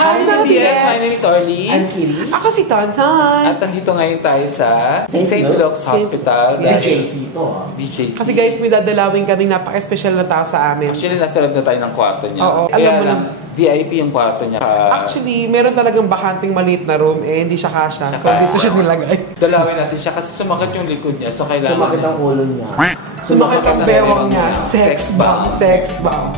Hi, Nadia! My name is Orly. I'm Kiri. Ako si Tonton. At nandito ngayon tayo sa St. Luke's Hospital. BJC to. BJC. Kasi guys, may dadalawin kaming napaka-espesyal na tao sa amin. Actually, nasa loob na tayo ng kwarto niya. Oo, Kaya alam mo lang, VIP yung kwarto niya. Actually, meron talagang bakanting maliit na room, eh hindi siya kasha. So, dito siya nilagay. Dalawin natin siya kasi sumakit yung likod niya. So, kailangan... Sumakit ang ulo niya. Sumakit ang bewang niya. Sex bomb. Sex bomb.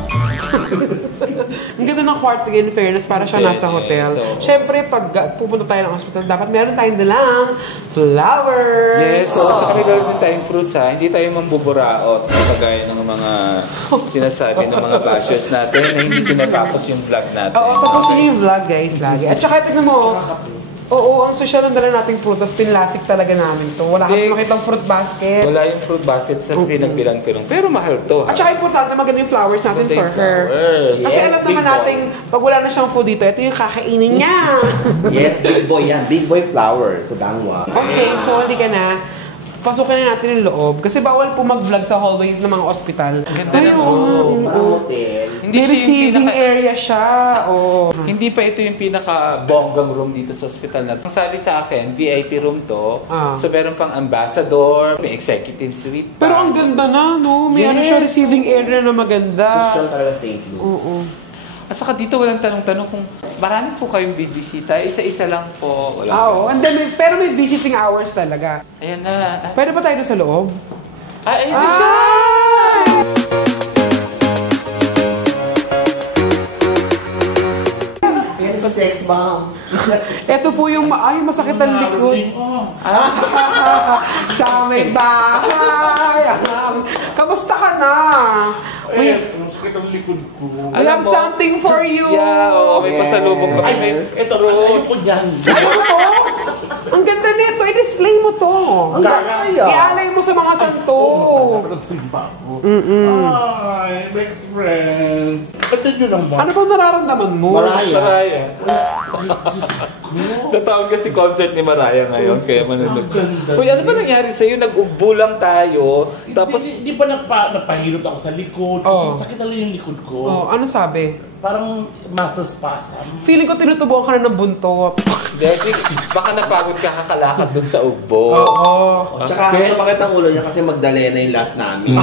Ang ganda ng kwarto, in fairness, para siya nasa hotel. Siyempre, pag pupunta tayo ng hospital, dapat meron tayong dalang flowers. Yes, so kami dalawa din tayong fruits ha. Hindi tayo mambuburaot. Kagaya ng mga sinasabi ng mga bashers natin na hindi pinatapos yung vlog natin. Oo, tapos yung vlog guys, lagi. At saka, tignan mo, oo, ang social ng dala nating prutas, pinlasik talaga namin to. Wala kasi makitang fruit basket. Wala yung fruit basket sa pinagbilang-pirong. Pero mahal to. At saka importante, maganda yung flowers natin for her. Kasi alam naman natin, pag wala na siyang food dito, ito yung kakainin niya. Yes, big boy yan. Big boy flowers sa Dangwa. Okay, so hindi ka na. Pasukin na natin yung loob. Kasi bawal po mag-vlog sa hallways ng mga ospital. Ganda ng room. Hotel. May receiving area siya. Oh. Hindi pa ito yung pinaka-bonggang room dito sa hospital natin. Ang sabi sa akin, VIP room to. So meron pang ambassador, may executive suite pa. Pero ang ganda na, no? May ano siya, receiving area na maganda. Social talaga St. Luke's. Oo. At saka dito walang tanong-tanong kung marami po kayong bibisita. Isa-isa lang po. Oo. And then, pero may visiting hours talaga. Ayan na. Pwede ba tayo doon sa loob? Ayun na siya! Yan sa sex bomb. Ito po yung masakit ang likod. Sa may bahay. Kamusta ka na? Masakit ang likod ko. I have something for you. Yeah, may pasalubong kami. Ay, ito, ano po dyan? Ano to? Ang ganda nito. I-display mo to. Kaya. Ialay mo sa mga santo. Nagsimba ko. Ay, best friends. Ba't nyo naman? Ano bang nararamdaman mo? Maraya. Natawag kasi concert ni Mariah ngayon, kaya manunod siya. Ganda. Uy, ano ba nangyari sa'yo? Nag-ugbo lang tayo. Tapos, Di ba napahilot ako sa likod? Kasi sakit na lang yung likod ko. Oh, ano sabi? Parang muscle spasm. Feeling ko tinutubuan ka na ng buntot. baka napagod ka kakalakad dun sa ugbo. Oo. Tsaka sumakit ang ulo niya kasi Magdalena yung last namin.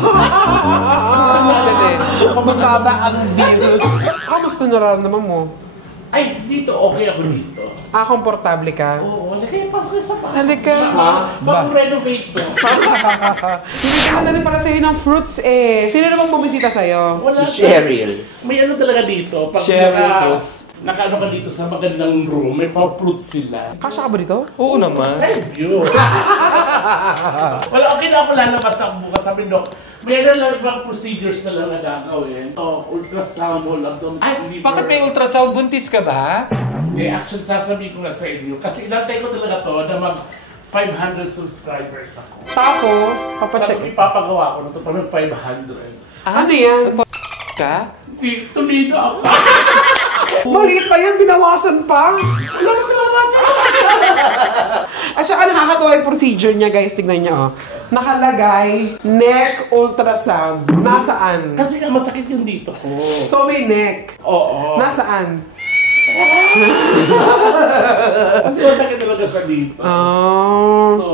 Mababa ang virus. Kamusta nararamdaman mo? Ay, dito, okay ako dito. Komportable ka? Oo, kaya pasok yung sapatos. Halika. Pag-renovate to. Hindi ka na rin para sa'yo ng fruits eh. Sino namang bumisita sa'yo? Wala Si Cheryl. May ano talaga dito. Pag Fruits. naka-ano ka dito sa magandang room, may mga fruits sila. Kasya ka ba dito? Oo naman. Sa inyo. Wala, okay na ako lalabas ako bukas. Sabi, Dok, may ano lang bang procedures na lang na gagawin? Ultrasound, whole abdomen. Ay, bakit may ultrasound? Buntis ka ba? Okay, actually, sasabihin ko na sa inyo. Kasi inantay ko talaga to na mag 500 subscribers ako. Tapos, Sabi papacheck. ko, ipapagawa ko na to parang 500. Ano yan? Ka? Tulido ako. Maliit pa yan, binawasan pa. Wala na talaga. At saka nakakatawa yung procedure niya, guys. Tignan niyo, oh. Nakalagay, neck ultrasound. Nasaan? Kasi nga masakit yung dito ko. So, may neck. Oo. Nasaan? Kasi masakit talaga siya dito. Oh. So,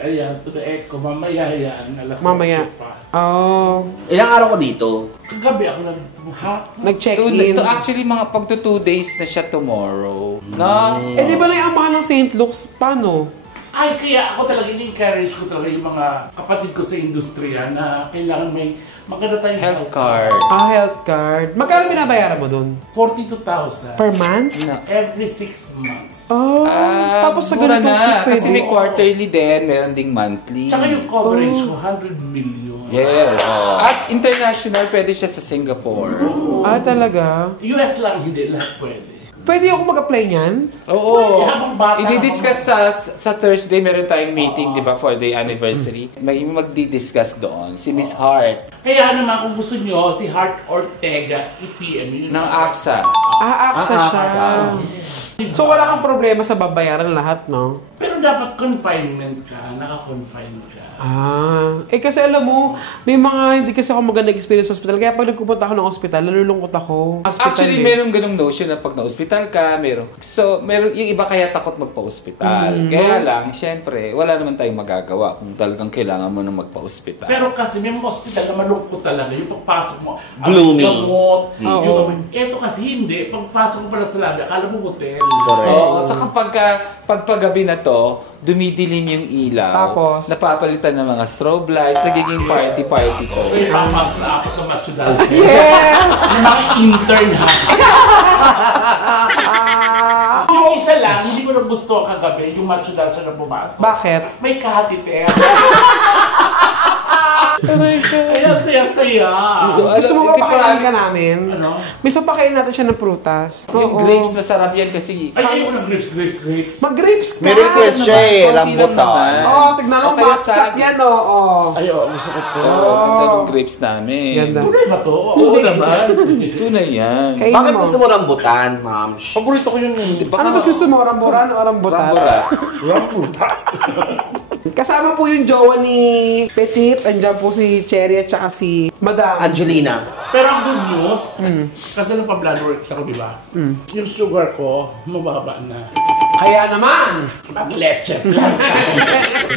ayan, to the echo. Mamaya yan. Alas Mamaya. 8 pa. Oh. Ilang araw ko dito? Kagabi ako Nag-check-in. Actually, mga pag 2 days na siya tomorrow. No? Eh, di ba na yung amahan ng St. Luke's? Paano? Ay, kaya ako talaga in-encourage ko talaga yung mga kapatid ko sa industriya na kailangan may maganda tayong Health card. Health card. Magkano binabayaran mo dun? 42,000 Per month? every 6 months. Oh. Tapos sa mura ganitong na. pwede. Kasi may quarterly din, meron ding monthly. Tsaka yung coverage ko, 100 million. Yes. At international, pwede siya sa Singapore. Talaga? US lang, hindi lahat pwede. Pwede ako mag-apply niyan? Oo. Habang bata I-discuss sa Thursday, meron tayong meeting, di ba, for the anniversary. May magdi-discuss doon, si Miss Hart. Kaya naman kung gusto nyo, si Hart Ortega, i-PM yun. Ng AXA. AXA siya. So wala kang problema sa babayaran lahat, no? Pero dapat confinement ka, naka-confine ka. Kasi alam mo, may mga hindi kasi ako maganda experience sa hospital. Kaya pag nagpupunta ako ng hospital, nalulungkot ako. Actually, meron ganung notion na pag na-hospital ka, meron. So, meron yung iba kaya takot magpa-hospital. Kaya lang, syempre, wala naman tayong magagawa kung talagang kailangan mo na magpa-hospital. Pero kasi may mga hospital na malungkot talaga. Yung pagpasok mo, Gloomy. Gamot, ito kasi hindi. Pagpasok mo pala sa labi, akala mo hotel. Correct. Oo, saka pagpagabi na to, dumidilim yung ilaw. Tapos? Napapalitan ng mga strobe lights, nagiging party-party ko. So, yung papakla ako sa Matsudan. Yes! Yung mga intern ha. Yung isa lang, hindi ko na gusto kagabi, yung Matsudan na pumasok. Bakit? May katiter. Kaya saya-saya. So, Gusto mo hindi ba pakain ka namin? Ano? Miso pakain natin siya ng prutas. Yung grapes, masarap yan kasi... Ay, ayoko ng grapes. Mag-grapes ka! May request siya eh, Konti lang rambutan. naman. Oo, tignan mo, O kaya mascot saging. yan, oo. Ay, gusto ko to. Oo, ganda ng grapes namin. Ganda. Tunay ba to? Oo naman. Tunay yan. Kainin Bakit mo. gusto mo rambutan, ma'am? Paborito ko yun eh. Ano mas gusto mo? Ramburan o rambutan? Rambura. Kasama po yung jowa ni Petit. Andiyan po si Cherry at saka si Madam. Angelina. Pero ang good news, kasi nung pa-blood works ako, di ba? Yung sugar ko, mababa na. Kaya naman! Ang leche.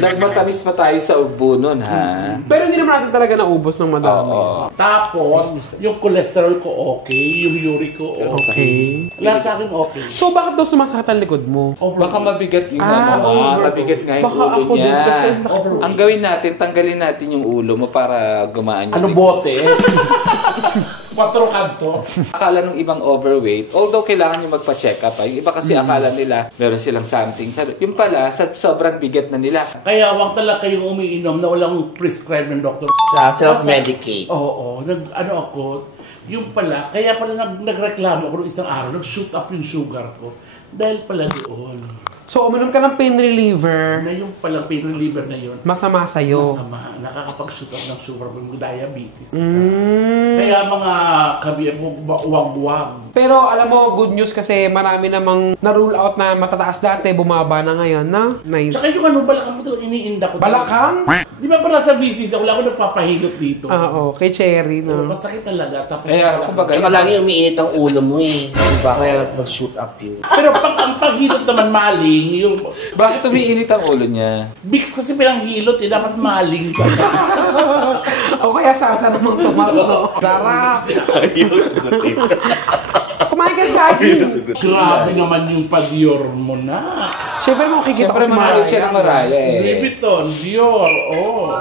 Nagmatamis pa tayo sa ubo nun, ha? Pero hindi naman natin talaga naubos ng madami. Oo. Tapos, yung cholesterol ko okay, yung uric ko okay. Okay. Lahat sa akin okay. So bakit daw sumasakit ang likod mo? Baka mabigat yung over. mabigat nga yung Baka ulo ako din niya. kasi Ang gawin natin, tanggalin natin yung ulo mo para gumaan yung Ano likod. bote? 4 kanto. Akala nung ibang overweight, although kailangan nyo magpa-check up, yung iba kasi akala nila meron silang something. Yung pala, sa sobrang bigat na nila. Kaya wag talaga kayong umiinom na walang prescribe ng doktor. Sa self-medicate. Oo, ano ako, yung pala, kaya pala nagreklamo ako nung isang araw, nag-shoot up yung sugar ko. Dahil pala doon. So uminom ka ng pain reliever, Na yung palang pain reliever na yun, masama sa'yo. masama, nakakapag-shoot up ng sugar with diabetes. Mm. Kaya mga wag-wag. Pero alam mo, good news kasi marami namang na-rule out na matataas dati, bumaba na ngayon, na? Nice. Tsaka yung ano, balakang mo talagang iniinda ko. Balakang? Di ba para sa business, wala ko nagpapahilot dito. Oo, kay Cherry, no? Masakit talaga. Tapos Kaya, kumbaga, Tsaka lagi umiinit ang ulo mo eh. Diba? Kaya nag-shoot up yun. Pero pag ang paghilot naman maling, yung bakit umiinit ang ulo niya? Vicks kasi pinanghilot eh, dapat maling ka. O kaya sasa namang tumaso. Sarap! Kumain ka sa akin. Grabe naman yung pa-Dior mo na. Siyempre makikita ko Siyempre, si mahal Mariah. siya ng Mariah eh. Louis Vuitton, Dior, oh.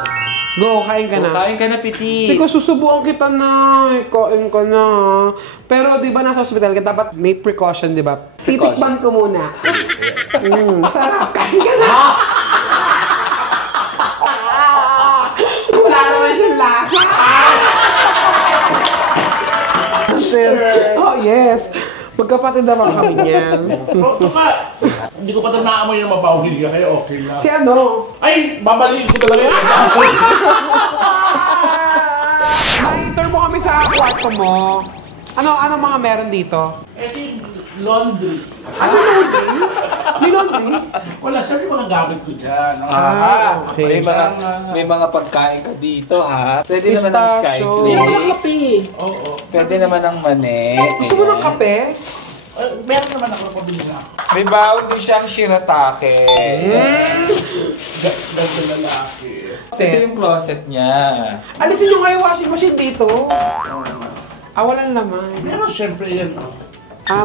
Go, kain ka na. Kain ka na, Piti. Sige, susubukan kita na. Kain ka na. Pero di ba nasa hospital ka, dapat may precaution, di ba? Titikman ko muna. Sarap. Kain ka na. Wala naman siyang lasa. Oh, yes. Magkapatid naman kami niyan. Ito ka, hindi ko pa ito naamoy na mabawin ka, kaya okay lang. Si ano? Ay, babaliin ko talaga yan. Monitor mo kami sa kwarto mo. Ano mga meron dito? Ito yung laundry. Ano laundry? May laundry? Wala, siya yung mga gamit ko dyan. Okay. May mga pagkain ka dito, ha? Pwede naman ng Pistachio. skyflakes. Walang kape. Oo. Pwede naman ng mani. Gusto mo ng kape? Meron naman ako pabili na. May bawon din siyang shiratake. Ganda lalaki. Ito yung closet niya. Alisin nyo nga yung washing machine dito. Walang laman. Meron syempre yan. Oh.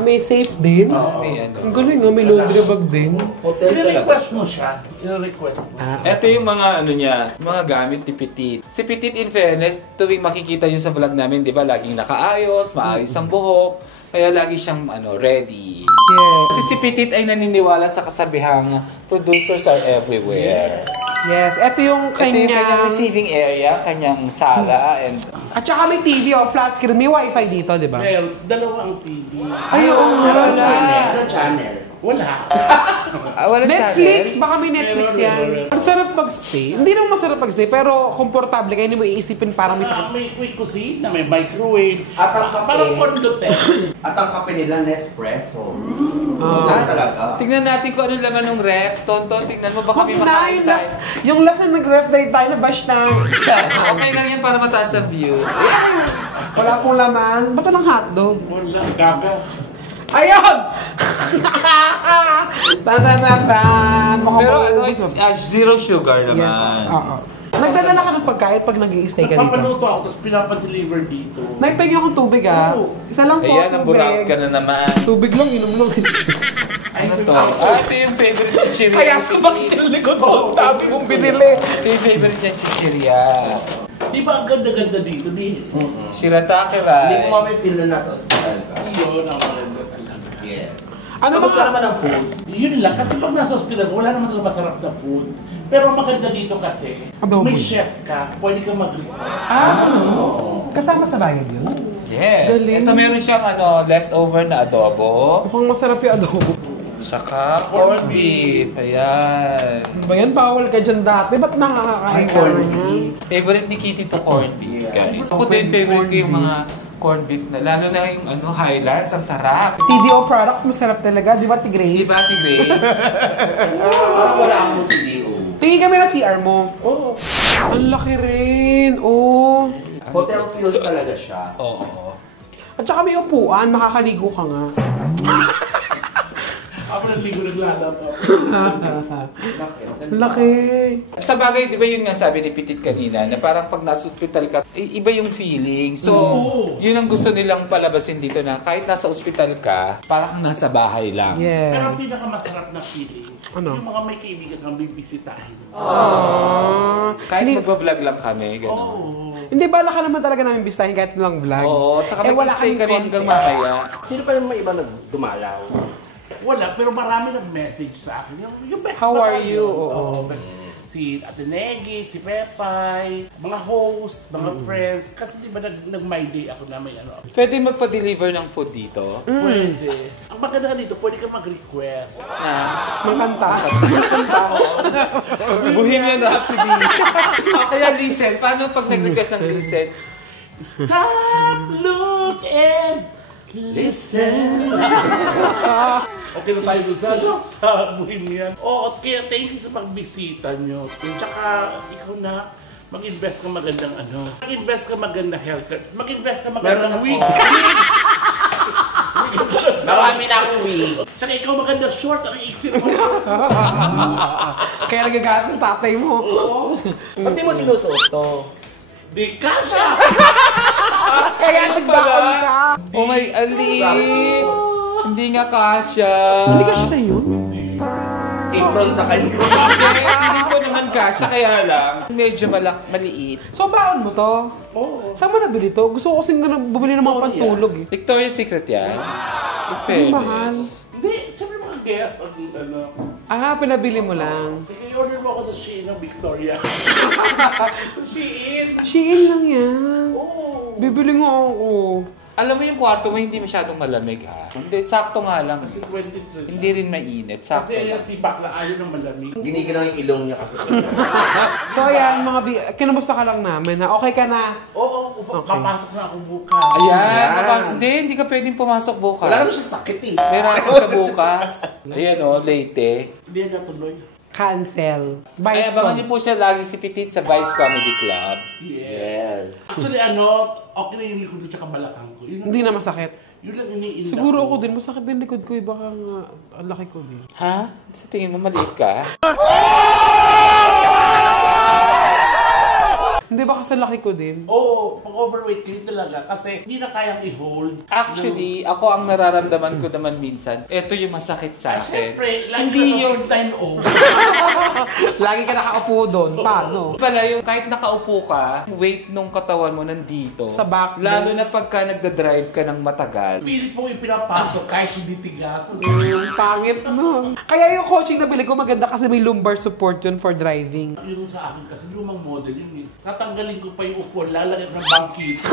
May safe din. May ano. Ang galing may laundry bag din. Hotel talaga. I-request mo siya. I-request mo. Ito yung mga ano niya, mga gamit ni Petit. Si Petit, in fairness, tuwing makikita niyo sa vlog namin, di ba, laging nakaayos, maayos ang buhok, kaya lagi siyang ready. Yes. Kasi si Petit ay naniniwala sa kasabihang producers are everywhere. Yes. Ito yung Ito yung kanyang kanyang... receiving area, kanyang sala, and At saka may TV flat screen. May wifi dito, di ba? Meron, dalawa ang TV. Ay, oo nga. Anong channel? Wala. wala Netflix? channel. Baka may Netflix Meron, yan. meron. Ang sarap mag-stay. Hindi naman masarap mag-stay, pero komportable. Kaya hindi mo iisipin parang may sakit. May quick kusina, may microwave. At ang kape. Parang condotel. At ang kape nila Nespresso. Ah. talaga. Tignan natin kung anong laman ng ref. Tonton, tignan mo, baka may makain tayo. Yung last na nag-ref tayo na bash na. Okay lang yan para mataas ang views. Wala pong laman. Ba't ng hotdog? Wala, gaga. Ayun! Tan-tan-tan! Pero ano, zero sugar naman. Yes, oo. Nagdadala ka ng pagkain pag nag-i-stay ka dito. Nagpapaluto ako, tapos pinapa-deliver dito. Nagpagyan akong tubig ah. Isa lang po Ayan, ang burak ka na naman. Tubig lang, inom lang. Ano to? Ito yung favorite chichirya. Kaya sa bakit nilikod mo? Dami mong binili. Ito yung favorite niya chichirya. Di ba ang ganda-ganda dito? Di. Shirataki rice. Hindi ko mamipil na nasa ospital ka. Yun ang maganda talaga. Yes. Ano Kamusta ba? naman ang food? Yun lang, kasi pag nasa ospital, wala naman talaga masarap na food. Pero ang maganda dito kasi, Adobo. may chef ka, pwede kang mag-request. Kasama sa bayad yun? Yes. Galing. Ito meron siyang leftover na adobo. Mukhang masarap yung adobo. Saka corned beef. Ayan. Ano ba yan? Bawal ka dyan dati. Ba't nakakakain ka corned na yan? Favorite ni Kitty to corned beef, guys. Yes. Ako din favorite ko yung mga corned beef na. Lalo na yung Highlands. Ang sarap. CDO products, masarap talaga. Di ba, Tigray? Di ba, Ate Grace? Parang wala akong CDO. Tingin kami na CR mo. Oo. Ang laki rin. Oh. Hotel feels talaga siya. Oo. At saka may upuan, makakaligo ka nga. Ako naligo naglalaba. Ang laki. Sa bagay, di ba yun nga sabi ni Petit kanina, na parang pag nasa ospital ka, iba yung feeling. So, Oo. yun ang gusto nilang palabasin dito na kahit nasa ospital ka, parang kang nasa bahay lang. Pero ang Yes. pinakamasarap na feeling, Ano? yung mga may kaibigan kang bibisitahin. Kahit Hindi- magbablog lang kami, gano'n. Oo. Hindi, bala ka naman talaga namin bistahin kahit lang vlog. Oo, saka wala mag-stay kaming kami hanggang context. mamaya. Sino pa naman iba dumalaw? Wala, pero marami nag-message sa akin. Yung best How ba are tayo? you? Oo, best. Si Ate Negi, si Pepay, mga host, mga friends. Kasi di ba nag-my day ako na may ano. Pwede magpa-deliver ng food dito? Pwede. Ang maganda nga dito, pwede ka mag-request. Na, Magkanta. Bohemian Rhapsody. Kaya listen, paano pag nag-request ng listen? Stop, look, and listen. Okay na tayo dun sa Bohemian. Oo, kaya thank you sa pagbisita nyo. Tsaka ikaw na, mag-invest ka magandang ano. Mag-invest ka magandang healthcare. Mag-invest ka magandang wig. Marami na akong wig. Tsaka ikaw magandang shorts. Ang iksir mo. Kaya nagagalit ng tatay mo. Ba't di mo sinusuot to? Di kasha! Kaya nagbaon ka. Oh my, aliit! Hindi nga kasha. Hindi ka siya sa'yo? Apron sa kanya. Hindi ko naman kasha, kaya lang medyo maliit. So, baon mo to? Oo. Saan mo nabili to? Gusto ko kasing bumili ng mga pantulog eh. Victoria's Secret yan. Ang mahal. Hindi, syempre mga guest o ano. Ah, pinabili mo lang. Sige, order mo ako sa Shein ng Victoria. Sa Shein. Shein lang yan. Oo. Bibili nga ako. Alam mo yung kwarto mo hindi masyadong malamig ha? Hindi, sakto nga lang. Kasi 23. Hindi rin mainit, sakto Kasi lang. si Bakla ayaw ng malamig. Giniginaw yung ilong niya kasi. So, ayan, mga kinamusta ka lang namin ha? Okay ka na? Oo, Okay. papasok na ako bukas. Ayan, Ayan. hindi ka pwedeng pumasok bukas. Wala naman siya sakit eh. Meron ako sa bukas. Ayan o, late. Hindi na natuloy. Cancel. Kaya Vice abangan niyo po siya lagi si Petit sa Vice Comedy Club. Yes. Actually, okay na yung likod ko tsaka balakang ko. Yun, Hindi na masakit. yun lang iniinda Siguro ko. ako din, masakit din likod ko eh. Baka nga, ang laki ko din. Ha? Sa tingin mo maliit ka? Hindi ba kasi laki ko din? Oo, pag overweight yun talaga kasi hindi na kayang i-hold. Actually, ako ang nararamdaman ko naman minsan, ito yung masakit sa akin. Siyempre, lagi Hindi ka yun. sa stand o. Lagi ka nakaupo doon. Paano? Pala yung kahit nakaupo ka, weight nung katawan mo nandito. Sa back. Lalo na pagka nagda-drive ka ng matagal. Pilit mo ipinapasok kahit hindi tigas. Pangit no. Kaya yung coaching na bili ko maganda kasi may lumbar support yun for driving. Yun sa akin kasi lumang model yun eh. Tatanggalin ko pa yung upuan, lalagyan ko ng bangkito.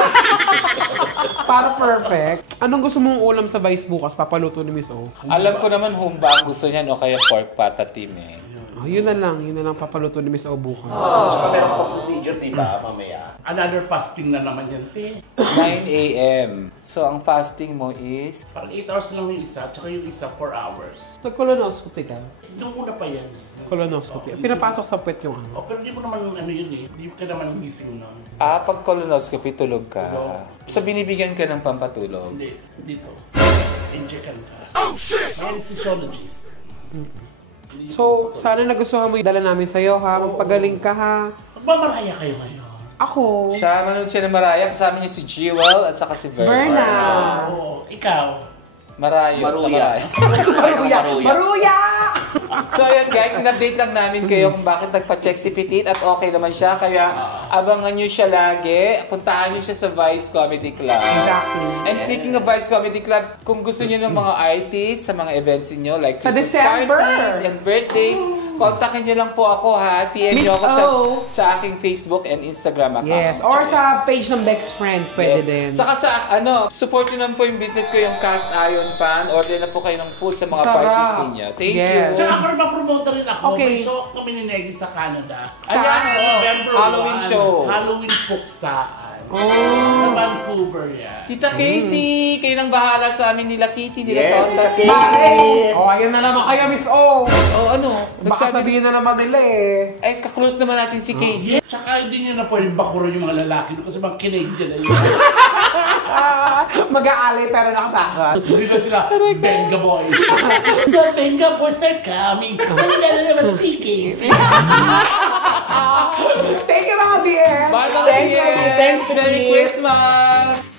Para perfect. Anong gusto mong ulam sa Vice bukas? Papaluto ni Miss O. Alam ko naman humba ang gusto niyan o kaya pork patatim eh. Oh, yun na lang papaluto ni Miss O bukas. Tsaka meron pa procedure, di ba, mamaya? Another fasting na naman yan, te. 9 a.m. So, ang fasting mo is? Parang 8 hours lang yung isa, tsaka yung isa 4 hours. Nag-colonoscopy ka? Nung una pa yan. Colonoscopy. Pinapasok sa puwet yung ano. Pero di mo naman ano yun eh. Di ka naman missing nun. Pag colonoscopy, tulog ka. So, binibigyan ka ng pampatulog? Hindi. Dito. Injectan ka. Oh, shit! May anesthesiologist. So, sana nagustuhan mo yung dala namin sa'yo ha. Magpagaling ka ha. Magmamaraya kayo ngayon. Ako. Siya, manood siya ng Maraya. Kasama niya si Jewel at saka si Verna. Oo. Ikaw. Marayo. Maruya. Maruya! So ayan guys, in-update lang namin kayo kung bakit nagpa-check si Petit at okay naman siya. Kaya abangan nyo siya lagi. Puntahan nyo siya sa Vice Comedy Club. Exactly. And speaking of Vice Comedy Club, kung gusto nyo ng mga artists sa mga events niyo like Sa Christmas December. parties and birthdays, kontakin nyo lang po ako ha. PM nyo ako sa aking Facebook and Instagram account. Yes, or sa page ng Bex Friends, pwede din. Saka sa, support nyo naman po yung business ko, yung Cast Iron Pan. Order na po kayo ng food sa mga Sarap. parties ninyo. Thank you. Tsaka ako rin ma-promote rin ako. Okay. May show kami ni Neggy sa Canada. Ayan, Sa November 1. Halloween show. Halloween Puksaan. Oh. Sa Vancouver yan. Tita Casey, kayo nang bahala sa amin nila Kitty, nila Yes, Tonda. Tita Casey. Oh, ayan na naman kayo, Miss O. Ano? Baka sabihin na naman nila eh. Ay, kaklose naman natin si Casey. Yeah. Tsaka hindi nyo na pwedeng bakuran yung mga lalaki doon kasi mga Canadian na yun. Mag-aalay pero nakatakot. Hindi na sila, Benga Boys. The Benga Boys are coming. Hindi na naman si Casey. Thank you, mga dear. Bye, Thanks, Mami. Thanks, Merry Kitty. Christmas!